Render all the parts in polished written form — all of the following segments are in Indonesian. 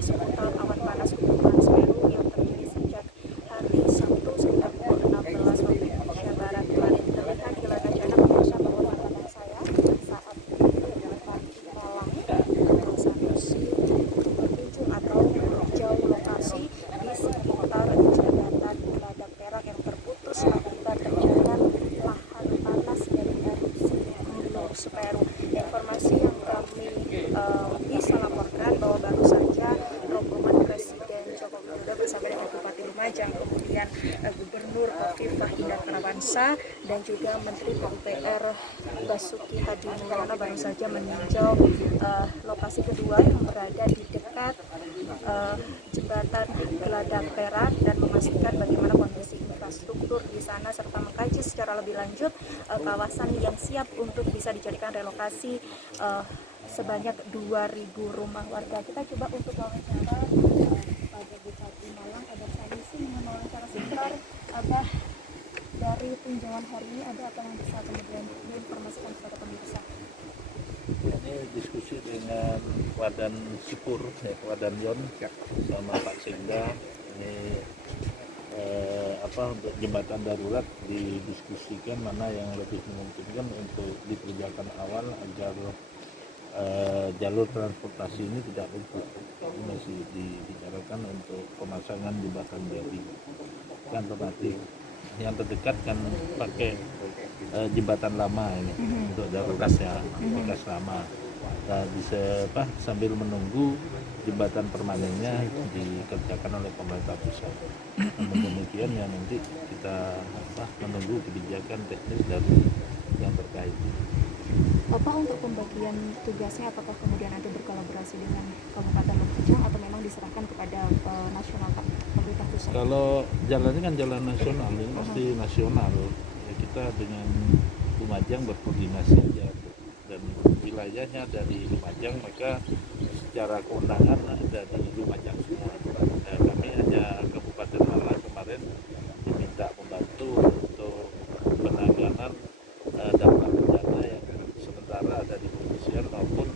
seputar awan panas Gunung Semeru yang terjadi sejak hari Sabtu sekitar pukul 16 waktu Indonesia Barat kemarin. Terlihat di layar kaca pemirsa bahwa di belakang saya saat ini Bupati Malang Sanusi berkunjung atau meninjau lokasi di sekitar jembatan Geladak Perak yang terputus akibat terjangan lahan panas dari erupsi Gunung Semeru. Informasi yang kami bisa laporkan bahwa baru saja rombongan Presiden Joko Widodo bersama dengan Bupati Lumajang, kemudian Gubernur Khofifah Indar Parawansa dan juga Menteri PUPR Basuki Hadi Mulyono baru saja meninjau lokasi kedua yang berada di dekat jembatan Geladak Perak dan memastikan bagaimana kondisi infrastruktur di sana serta mengkaji secara lebih lanjut kawasan yang siap untuk bisa dijadikan relokasi sebanyak 2.000 rumah warga. Kita coba untuk wawancara pada Bupati Malang Abah Sanusi dengan wawancara sebentar. Abah, dari tinjauan hari ini ada apa yang bisa kemudian diinformasikan kepada pemirsa? Ini diskusi dengan Wadan Sipur, Wadan Yon sama Pak Sekda. Ini untuk jembatan darurat didiskusikan mana yang lebih memungkinkan untuk dikerjakan awal agar jalur transportasi ini tidak lumpuh. Ini masih dibicarakan untuk pemasangan jembatan jadi kan otomatis yang terdekat kan pakai jembatan lama ini untuk darurasnya bekas lama. Nah, bisa sambil menunggu jembatan permanennya dikerjakan oleh pemerintah pusat. Namun demikian ya nanti kita menunggu kebijakan teknis dari yang terkait. Apa untuk pembagian tugasnya, apakah kemudian nanti berkolaborasi dengan Kabupaten Lumajang atau memang diserahkan kepada nasional pemerintah pusat? Kalau jalan ini kan jalan nasional, ini pasti nasional. Ya, kita dengan Lumajang berkoordinasi aja dan wilayahnya dari Lumajang, maka secara kewenangan ada di Lumajang semua. Kami hanya Kabupaten Malang kemarin diminta membantu untuk penanganan dampak bencana yang sementara ada di pengungsian maupun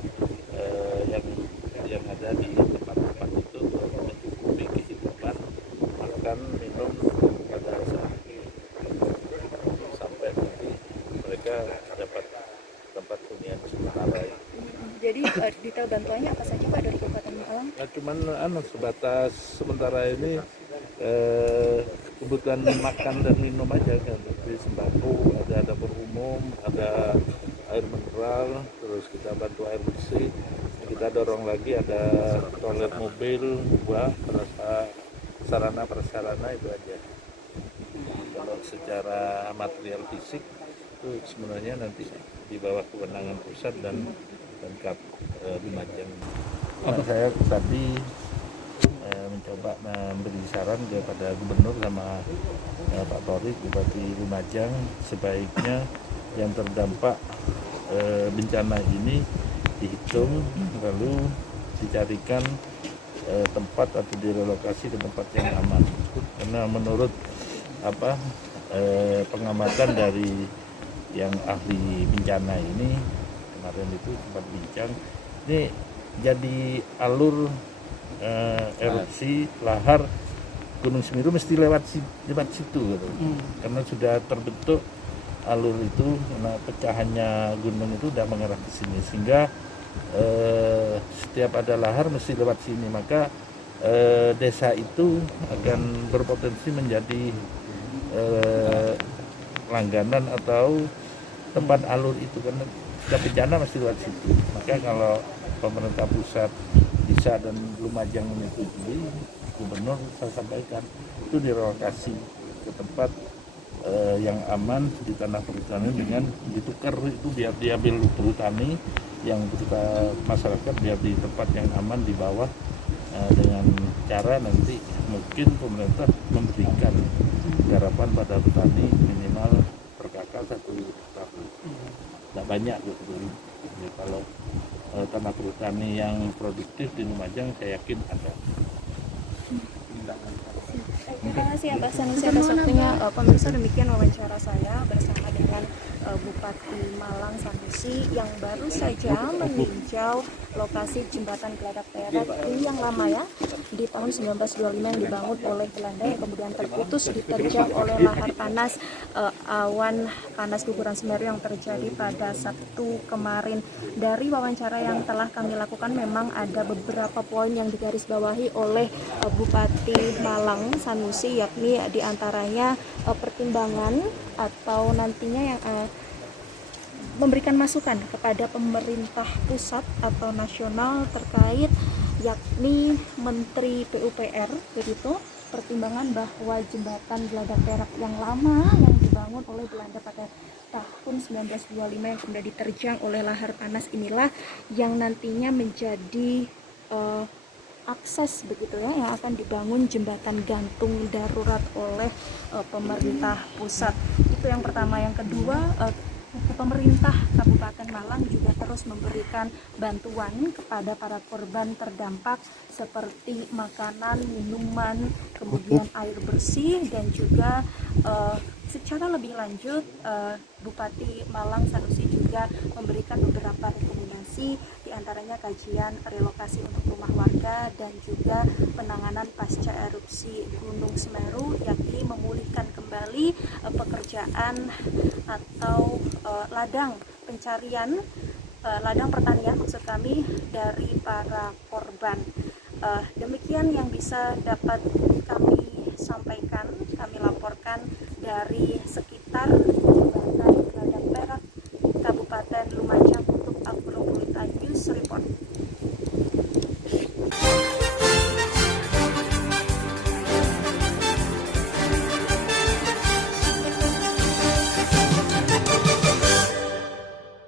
yang ada di tempat-tempat itu untuk mencukupi kehidupan makan minum pada saat sampai nanti mereka dapat tempat hunian sementara. Jadi detail bantuannya apa saja Pak dari Kabupaten Malang? Nah, cuman sebatas sementara ini kebutuhan makan dan minum aja kan, jadi sembako, ada dapur umum, ada air mineral, terus kita bantu air bersih. Kita dorong lagi ada toilet mobil, sarana prasarana itu aja. Kalau secara material fisik itu sebenarnya nanti di bawah kewenangan pusat dan Lumajang. Saya tadi mencoba memberi saran kepada Gubernur sama Pak Torik, Bupati Lumajang, sebaiknya yang terdampak bencana ini dihitung lalu dicarikan tempat atau direlokasi ke tempat yang aman. Karena menurut pengamatan dari yang ahli bencana ini kemarin itu sempat bincang, ini jadi alur erupsi lahar Gunung Semeru mesti lewat situ gitu. Karena sudah terbentuk alur itu, karena pecahannya gunung itu udah mengarah ke sini sehingga setiap ada lahar mesti lewat sini, maka desa itu akan berpotensi menjadi langganan atau tempat alur itu karena bencana mesti lewat situ. Maka kalau pemerintah pusat bisa dan Lumajang menyetujui, Gubernur saya sampaikan itu direlokasi ke tempat yang aman di tanah perhutani dengan ditukar itu biar diambil perhutani yang kita masyarakat biar di tempat yang aman di bawah dengan cara nanti mungkin pemerintah memberikan garapan pada petani minimal per kakak 1 tahun. Tidak banyak gitu. Jadi kalau tanah perhutani yang produktif di Lumajang saya yakin ada. Terima kasih Pak Sanusi atas waktunya. Pemirsa, demikian wawancara saya bersama dengan Bupati Malang Sanusi yang baru saja meninjau lokasi jembatan Geladak Perak ini yang lama ya, di tahun 1925 yang dibangun oleh Belanda yang kemudian terputus diterjang oleh lahar panas awan panas guguran Semeru yang terjadi pada Sabtu kemarin. Dari wawancara yang telah kami lakukan memang ada beberapa poin yang digarisbawahi oleh Bupati Malang Sanusi, yakni diantaranya pertimbangan atau nantinya yang memberikan masukan kepada pemerintah pusat atau nasional terkait, yakni Menteri PUPR begitu, pertimbangan bahwa jembatan Geladak Perak yang lama yang dibangun oleh Belanda pada tahun 1925 yang kemudian diterjang oleh lahar panas inilah yang nantinya menjadi akses begitu ya, yang akan dibangun jembatan gantung darurat oleh pemerintah pusat. Itu yang pertama. Yang kedua, pemerintah Kabupaten Malang juga terus memberikan bantuan kepada para korban terdampak seperti makanan, minuman, kemudian air bersih, dan juga secara lebih lanjut Bupati Malang Sanusi juga memberikan beberapa rekomendasi, diantaranya kajian relokasi untuk rumah warga dan juga penanganan pasca erupsi Gunung Semeru, yakni memulihkan kembali pekerjaan atau ladang pencarian, ladang pertanian maksud kami, dari para korban. Demikian yang bisa dapat kami sampaikan, kami laporkan dari sekitar jembatan Geladak Perak, Kabupaten Lumajang untuk Agro News Report.